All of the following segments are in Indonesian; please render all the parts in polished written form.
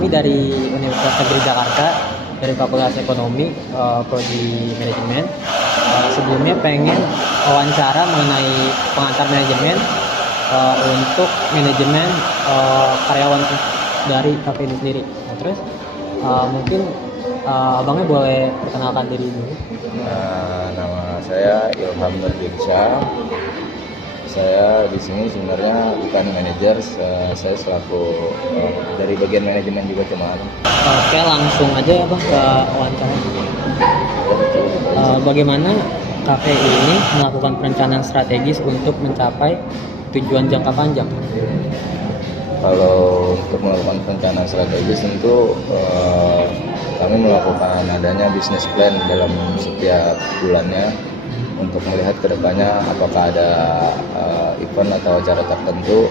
kami dari Universitas Negeri Jakarta dari Fakultas Ekonomi, Prodi Manajemen. Sebelumnya pengen wawancara mengenai pengantar manajemen untuk manajemen karyawan dari kafe ini sendiri. Nah, terus mungkin abangnya boleh perkenalkan diri dulu. Nama saya Ilham Nurdiansyah. Saya di sini sebenarnya bukan manajer, saya selaku dari bagian manajemen juga cuman. Oke, langsung aja ya bang ke wawancara. Bagaimana kafe ini melakukan perencanaan strategis untuk mencapai tujuan jangka panjang? Kalau untuk melakukan perencanaan strategis tentu kami melakukan adanya business plan dalam setiap bulannya untuk melihat kedepannya apakah ada event atau acara tertentu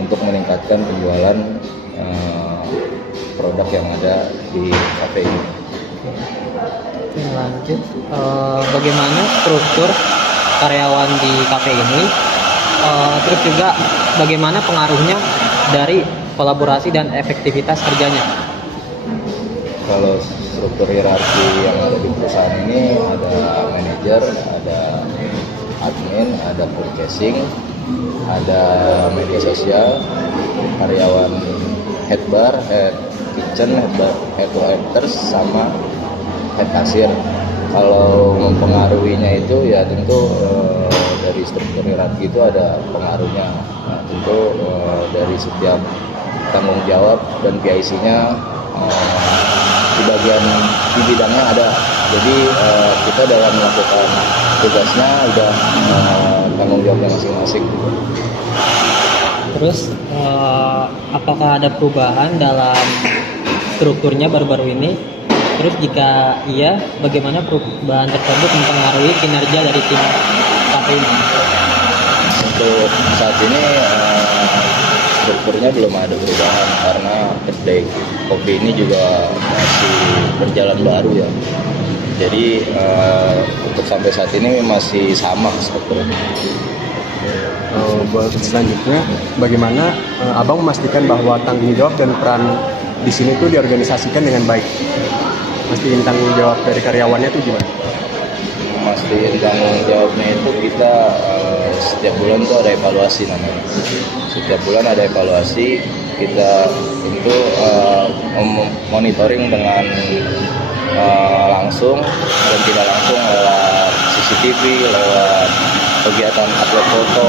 untuk meningkatkan penjualan produk yang ada di kafe ini. Oke, lanjut. Bagaimana struktur karyawan di kafe ini? Terus juga bagaimana pengaruhnya dari kolaborasi dan efektivitas kerjanya? Kalau struktur hierarki yang ada di perusahaan ini ada manajer, ada admin, ada purchasing, ada media sosial, karyawan head bar, head kitchen, head waiters, sama head kasir. Kalau mempengaruhinya itu ya tentu dari struktur hierarki itu ada pengaruhnya. Nah, tentu dari setiap tanggung jawab dan PIC-nya di bidangnya ada. Jadi kita dalam melakukan tugasnya udah tanggung jawabnya masing-masing. Terus apakah ada perubahan dalam strukturnya baru-baru ini? Terus jika iya, bagaimana perubahan tersebut mempengaruhi kinerja dari tim kafe ini? Untuk saat ini strukturnya belum ada perubahan karena kedai kopi ini juga masih berjalan baru ya. Jadi untuk sampai saat ini masih sama strukturnya. Buat selanjutnya, bagaimana abang memastikan bahwa tanggung jawab dan peran di sini tuh diorganisasikan dengan baik? Mastiin tanggung jawab dari karyawannya tuh gimana? Mastiin tanggung jawabnya itu kita setiap bulan tuh ada evaluasi namanya. Setiap bulan ada evaluasi, kita itu monitoring dengan langsung dan tidak langsung lewat CCTV, lewat kegiatan upload foto,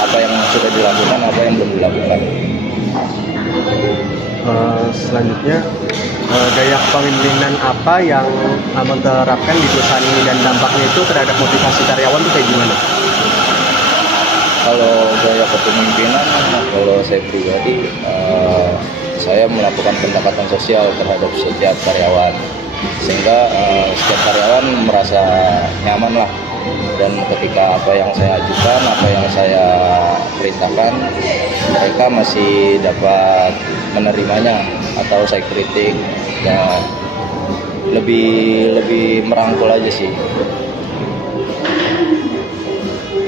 apa yang sudah dilakukan, apa yang belum dilakukan. Selanjutnya, gaya kepemimpinan apa yang abang terapkan di perusahaan ini dan dampaknya itu terhadap motivasi karyawan itu kayak gimana? Kalau gaya kepemimpinan, kalau saya pribadi, saya melakukan pendekatan sosial terhadap setiap karyawan, sehingga setiap karyawan merasa nyaman lah. Dan ketika apa yang saya ajukan, apa yang saya perintahkan, mereka masih dapat menerimanya atau saya kritik, ya lebih merangkul aja sih.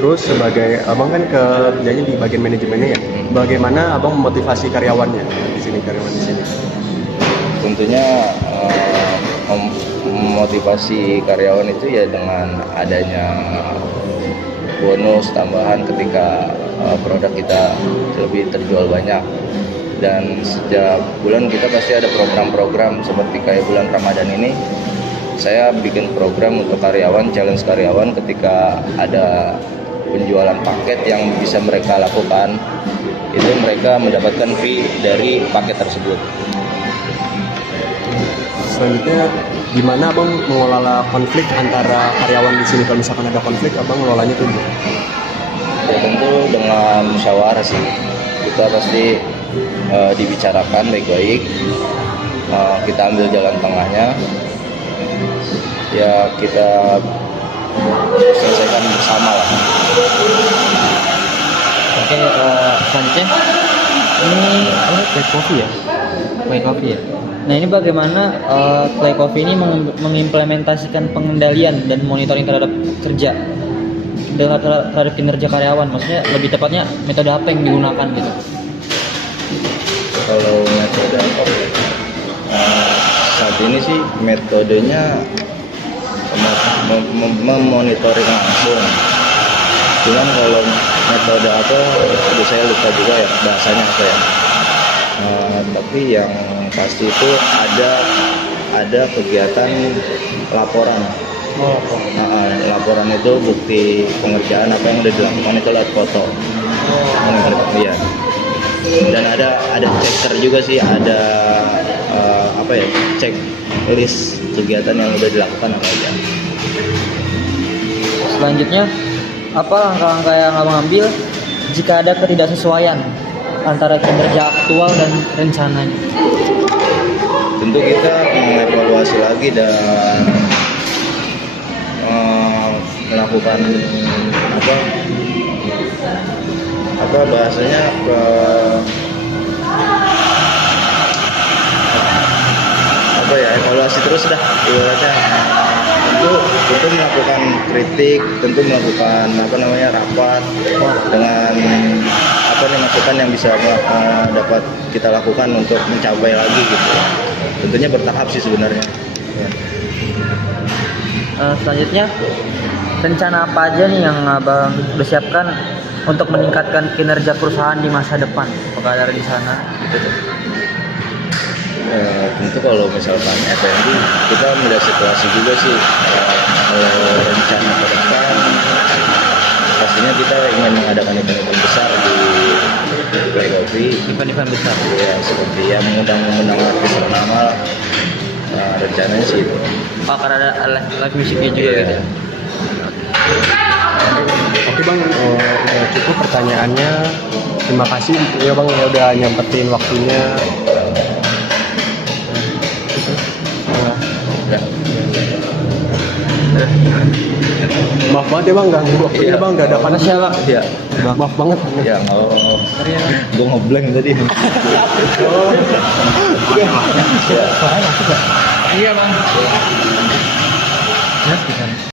Terus sebagai abang kan kerjanya di bagian manajemennya ya, bagaimana abang memotivasi karyawannya di sini, karyawan di sini? Tentunya memotivasi karyawan itu ya dengan adanya bonus tambahan ketika produk kita lebih terjual banyak. Dan setiap bulan kita pasti ada program-program seperti kayak bulan Ramadan ini, saya bikin program untuk karyawan, challenge karyawan ketika ada penjualan paket yang bisa mereka lakukan, itu mereka mendapatkan fee dari paket tersebut. Selanjutnya, gimana abang mengelola konflik antara karyawan di sini? Kalau misalkan ada konflik, abang ngelolanya tuh gimana? Ya tentu dengan musyawarah sih, kita pasti dibicarakan baik-baik, kita ambil jalan tengahnya, ya kita selesaikan bersama lah. Oke, selanjutnya ini Play Coffee ya? Play Coffee ya? Nah, ini bagaimana Play Coffee ini mengimplementasikan pengendalian dan monitoring terhadap kerja terhadap kinerja karyawan? Maksudnya lebih tepatnya metode apa yang digunakan gitu? Kalau metode apa? ini sih metodenya memonitoring langsung. Cuman kalau metode apa, saya lupa juga ya bahasanya apa ya. Tapi yang pasti itu ada kegiatan laporan. Laporan itu bukti pengerjaan apa yang udah dilakukan itu lewat foto. Iya. Dan ada checker juga sih, ada cek list kegiatan yang udah dilakukan apa aja. Selanjutnya, apa langkah-langkah yang abang ambil jika ada ketidaksesuaian antara kinerja aktual dan rencananya? Tentu kita mengevaluasi lagi dan melakukan apa bahasanya evaluasi terus dah ibaratnya. Tentu melakukan kritik, tentu melakukan rapat dengan masukan yang bisa dapat kita lakukan untuk mencapai lagi gitu. Tentunya bertahap sih sebenarnya. Ya. Selanjutnya, rencana apa aja nih yang abang udah siapkan untuk meningkatkan kinerja perusahaan di masa depan? Apakah ada di sana gitu tuh? Tentu kalau misalkan F&B kita melihat situasi juga sih, rencana ke depan pastinya kita ingin mengadakan event-event besar di Play Coffee, Event-event besar. ya seperti yang mengundang artis ternama lah. Rencananya sih itu. Akan ada live musiknya juga Iya. gitu. Oke bang, udah cukup pertanyaannya. Terima kasih ya bang ya udah nyempetin waktunya. Ya. Maaf banget ya bang, ganggu waktunya Iya. bang, gak ada panas ya bang. Iya. Maaf banget. Ya nggak. Gue ngeblank tadi. Oh. Ya. Iya bang. Ya,